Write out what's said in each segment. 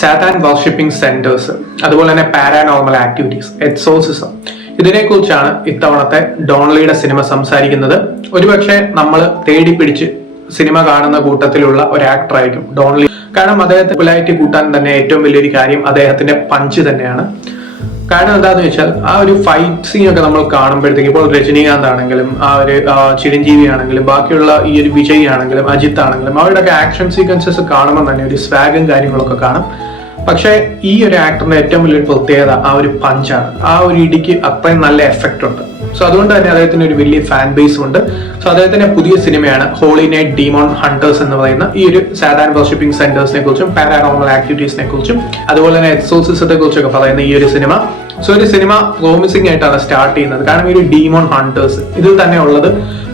സാറ്റാൻ worshipping centres അതുപോലെ തന്നെ paranormal activities exorcism ഇതിനെക്കുറിച്ചാണ് ഇത്തവണത്തെ ഡോൺലിയുടെ സിനിമ സംസാരിക്കുന്നത്. ഒരുപക്ഷെ നമ്മൾ തേടി പിടിച്ച് സിനിമ കാണുന്ന കൂട്ടത്തിലുള്ള ഒരു ആക്ടർ ആയിരിക്കും ഡോൺലി. കാരണം അദ്ദേഹത്തെ പൊലാരിറ്റി കൂട്ടാൻ തന്നെ ഏറ്റവും വലിയൊരു കാര്യം അദ്ദേഹത്തിന്റെ പഞ്ച് തന്നെയാണ്. കാരണം എന്താണെന്ന് വെച്ചാൽ ആ ഒരു ഫൈറ്റ് സീൻ ഒക്കെ നമ്മൾ കാണുമ്പോഴത്തേക്ക് ഇപ്പോൾ രജനീകാന്ത് ആണെങ്കിലും ആ ഒരു ചിരഞ്ജീവി ആണെങ്കിലും ബാക്കിയുള്ള ഈ ഒരു വിജയ് ആണെങ്കിലും അജിത്ത് ആണെങ്കിലും അവരുടെയൊക്കെ ആക്ഷൻ സീക്വൻസസ് കാണുമ്പോൾ തന്നെ ഒരു സ്വാഗും കാര്യങ്ങളൊക്കെ കാണും. പക്ഷേ ഈ ഒരു ആക്ടറിന്റെ ഏറ്റവും വലിയൊരു പ്രത്യേകത ആ ഒരു പഞ്ചാണ് ആ ഒരു ഇടിക്ക് അത്രയും നല്ല എഫക്റ്റ് ഉണ്ട്. സോ അതുകൊണ്ട് തന്നെ അദ്ദേഹത്തിന് ഒരു വലിയ ഫാൻ ബേസ് ഉണ്ട്. സോ അദ്ദേഹത്തിന്റെ പുതിയ സിനിമയാണ് ഹോളി നൈറ്റ് ഡീമോൺ ഹണ്ടേഴ്സ് എന്ന് പറയുന്ന ഈ ഒരു സാധാരണ വർഷിപ്പിംഗ് സെന്റേഴ്സിനെ കുറിച്ചും പാരാനോർമൽ ആക്ടിവിറ്റീസിനെ കുറിച്ചും അതുപോലെ തന്നെ എക്സോസിസത്തെ കുറിച്ചൊക്കെ പറയുന്ന ഈ ഒരു സിനിമ. സോ ഒരു സിനിമ പ്രോമിസിംഗ് ആയിട്ടാണ് സ്റ്റാർട്ട് ചെയ്യുന്നത്. കാരണം ഈ ഒരു ഡീമോൺ ഹണ്ടേഴ്സ് ഇതിൽ തന്നെ ഉള്ളത്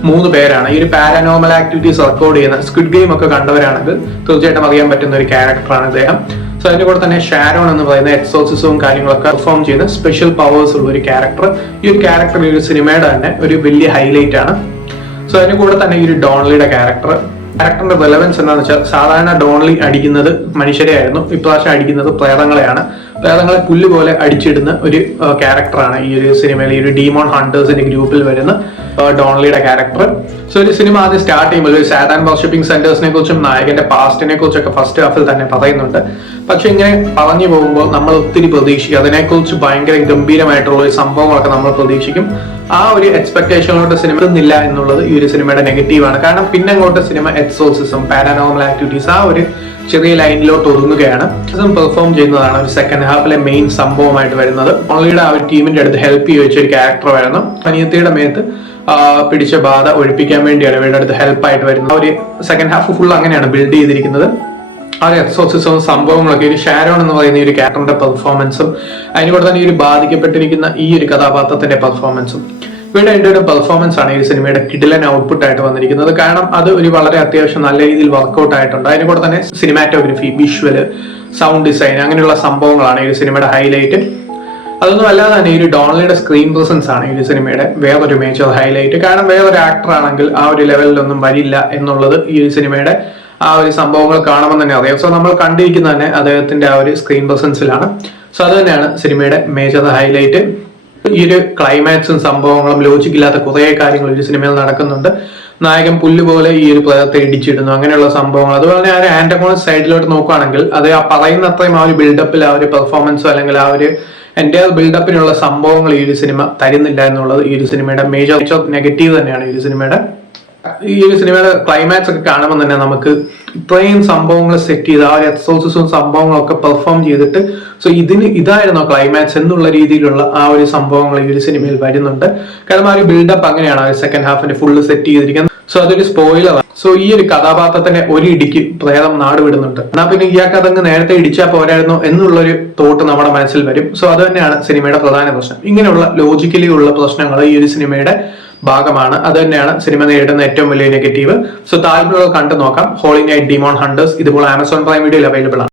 മൂന്ന് പേരാണ്. ഈ ഒരു പാരാനോർമൽ ആക്ടിവിറ്റീസ് റെക്കോർഡ് ചെയ്യുന്ന സ്ക്വിഡ് ഗെയിം ഒക്കെ കണ്ടവരാണെങ്കിൽ തീർച്ചയായിട്ടും അറിയാൻ പറ്റുന്ന ഒരു ക്യാരക്ടറാണ് ഇദ്ദേഹം. സോ അതിന്റെ കൂടെ തന്നെ ഷാരോൺ എന്ന് പറയുന്ന എക്സോസിസവും കാര്യങ്ങളൊക്കെ പെർഫോം ചെയ്യുന്ന സ്പെഷ്യൽ പവേഴ്സ് ഉള്ള ഒരു ക്യാരക്ടർ ഈ ഒരു ക്യാരക്ടർ ഈ ഒരു സിനിമയുടെ തന്നെ ഒരു വലിയ ഹൈലൈറ്റ് ആണ്. സോ അതിന്റെ കൂടെ തന്നെ ഈ ഒരു ഡോൺലിയുടെ ക്യാരക്ടർ ക്യാരക്ടറിന്റെ റെലവൻസ് എന്താണെന്ന് വെച്ചാൽ സാധാരണ ഡോൺലി അടിക്കുന്നത് മനുഷ്യരെയായിരുന്നു. ഇപ്രാവശ്യം അടിക്കുന്നത് പ്രേതങ്ങളെയാണ്. പ്രേതങ്ങളെ പുല്ല് പോലെ അടിച്ചിടുന്ന ഒരു ക്യാരക്ടറാണ് ഈ ഒരു സിനിമയിൽ ഈ ഒരു ഡീമോൺ ഹണ്ടേഴ്സിന്റെ ഗ്രൂപ്പിൽ വരുന്ന ഡോൺലിയുടെ ക്യാരക്ടർ സോ ഒരു സിനിമ ആദ്യം സ്റ്റാർട്ട് ചെയ്യുമ്പോൾ ഒരു സാധാരണ വർഷിപ്പിംഗ് സെന്റേഴ്സിനെ കുറിച്ചും നായകന്റെ പാസ്റ്റിനെ കുറിച്ചൊക്കെ ഫസ്റ്റ് ഹാഫിൽ തന്നെ പറയുന്നുണ്ട്. പക്ഷെ ഇങ്ങനെ പറഞ്ഞു പോകുമ്പോൾ നമ്മൾ ഒത്തിരി പ്രതീക്ഷിക്കും. അതിനെക്കുറിച്ച് ഭയങ്കര ഗംഭീരമായിട്ടുള്ള ഒരു സംഭവങ്ങളൊക്കെ നമ്മൾ പ്രതീക്ഷിക്കും. ആ ഒരു എക്സ്പെക്ടേഷനിലോട്ട് സിനിമ എത്തുന്നില്ല എന്നുള്ളത് ഈ ഒരു സിനിമയുടെ നെഗറ്റീവാണ് കാരണം പിന്നെ അങ്ങോട്ട് സിനിമ എക്സോസിസം പാരാനോമൽ ആക്ടിവിറ്റീസ് ആ ഒരു ചെറിയ ലൈനിലോട്ട് ഒതുങ്ങുകയാണ്. പെർഫോം ചെയ്യുന്നതാണ് ഒരു സെക്കൻഡ് ഹാഫിലെ മെയിൻ സംഭവമായിട്ട് വരുന്നത്. ഓൺലിയുടെ ആ ഒരു ടീമിന്റെ അടുത്ത് ഹെൽപ്പ് ചോദിച്ച ഒരു ക്യാരക്ടറായിരുന്നു അനിയത്തിയുടെ മേത്ത് പിടിച്ച ബാധ ഒഴിപ്പിക്കാൻ വേണ്ടിയാണ് ഇവരുടെ അടുത്ത് ഹെൽപ്പായിട്ട് വരുന്നത്. ഒരു സെക്കൻഡ് ഹാഫ് ഫുൾ അങ്ങനെയാണ് ബിൽഡ് ചെയ്തിരിക്കുന്നത്. ആ ഒരു എക്സോസിസവും സംഭവങ്ങളൊക്കെ ഒരു ഷാരോൺ എന്ന് പറയുന്ന ഈ ഒരു ക്യാരക്ടറിന്റെ പെർഫോമൻസും അതിനോട് തന്നെ ഈ ഒരു ബാധിക്കപ്പെട്ടിരിക്കുന്ന ഈ ഒരു കഥാപാത്രത്തിന്റെ പെർഫോമൻസും ഇവയുടെ എന്റെ ഒരു പെർഫോമൻസ് ആണ് ഈ സിനിമയുടെ കിഡിലൻ ഔട്ട്പുട്ട് ആയിട്ട് വന്നിരിക്കുന്നത്. കാരണം അത് ഒരു വളരെ അത്യാവശ്യം നല്ല രീതിയിൽ വർക്കൗട്ട് ആയിട്ടുണ്ട്. അതിന് കൂടെ തന്നെ സിനിമാറ്റോഗ്രഫി വിഷ്വൽ സൗണ്ട് ഡിസൈൻ അങ്ങനെയുള്ള സംഭവങ്ങളാണ് ഈ സിനിമയുടെ ഹൈലൈറ്റ് അതൊന്നും അല്ലാതെ തന്നെ ഈ ഒരു ഡോണലിയുടെ സ്ക്രീൻ പ്രസൻസ് ആണ് ഈ സിനിമയുടെ വേറൊരു മേജർ ഹൈലൈറ്റ് കാരണം വേറൊരു ആക്ടർ ആണെങ്കിൽ ആ ഒരു ലെവലിലൊന്നും വരില്ല എന്നുള്ളത് ഈ ഒരു സിനിമയുടെ ആ ഒരു സംഭവങ്ങൾ കാണുമ്പോൾ തന്നെ അറിയാം. സോ നമ്മൾ കണ്ടിരിക്കുന്ന തന്നെ അദ്ദേഹത്തിന്റെ ആ ഒരു സ്ക്രീൻ പ്രസൻസിലാണ് സോ അത് തന്നെയാണ് സിനിമയുടെ മേജർ ഹൈലൈറ്റ് ഈ ഒരു ക്ലൈമാക്സും സംഭവങ്ങളും ലോജിക്കില്ലാത്ത കുറേ കാര്യങ്ങൾ ഒരു സിനിമയിൽ നടക്കുന്നുണ്ട്. നായകൻ പുല്ല് പോലെ ഈ ഒരു പ്രേതത്തെ ഇടിച്ചിടുന്നു. അങ്ങനെയുള്ള സംഭവങ്ങൾ. അതുപോലെ തന്നെ ആ ഒരു ആന്റഗോണിക് സൈഡിലോട്ട് നോക്കുകയാണെങ്കിൽ അത് ആ പറയുന്ന അത്രയും ആ ഒരു ബിൽഡപ്പിൽ ആ ഒരു പെർഫോമൻസോ അല്ലെങ്കിൽ ആ ഒരു എന്റെ ബിൽഡപ്പിനുള്ള സംഭവങ്ങൾ ഈ ഒരു സിനിമ തരുന്നില്ല എന്നുള്ളത് ഈ ഒരു സിനിമയുടെ മേജർ നെഗറ്റീവ് തന്നെയാണ് ഈ ഒരു സിനിമയുടെ ഈ ഒരു സിനിമയുടെ ക്ലൈമാക്സ് ഒക്കെ കാണുമ്പോൾ തന്നെ നമുക്ക് ഇത്രയും സംഭവങ്ങൾ സെറ്റ് ചെയ്ത് ആ ഒരു എക്സോസിസും സംഭവങ്ങളൊക്കെ പെർഫോം ചെയ്തിട്ട് സോ ഇതിന് ഇതായിരുന്നു ക്ലൈമാക്സ് എന്നുള്ള രീതിയിലുള്ള ആ ഒരു സംഭവങ്ങൾ ഈ ഒരു സിനിമയിൽ വരുന്നുണ്ട്. കാരണം ആ ഒരു ബിൽഡപ്പ് അങ്ങനെയാണ് ആ സെക്കൻഡ് ഹാഫിന്റെ ഫുള്ള് സെറ്റ് ചെയ്തിരിക്കുന്നത്. സോ അതൊരു സ്പോയിലറാണ് സോ ഈ ഒരു കഥാപാത്രത്തിന്റെ ഒരു ഇടിക്ക് പ്രേതം നാട് വിടുന്നുണ്ട്. എന്നാ പിന്നെ ഇയാൾക്ക് അതങ്ങ് നേരത്തെ ഇടിച്ചാൽ പോരായിരുന്നു എന്നുള്ളൊരു തോട്ട് നമ്മുടെ മനസ്സിൽ വരും. സോ അത് തന്നെയാണ് സിനിമയുടെ പ്രധാന പ്രശ്നം. ഇങ്ങനെയുള്ള ലോജിക്കലി ഉള്ള പ്രശ്നങ്ങൾ ഈ ഒരു സിനിമയുടെ ഭാഗമാണ്. അത് തന്നെയാണ് സിനിമ നേരിടുന്ന ഏറ്റവും വലിയ നെഗറ്റീവ്. സോ താല്പര്യമുള്ള കണ്ടു നോക്കാം. ഹോളി നൈറ്റ് ഡിമോൺ ഹണ്ടേഴ്സ് ഇതുപോലെ ആമസോൺ പ്രൈം വീഡിയോയിൽ അവൈലബിൾ ആണ്.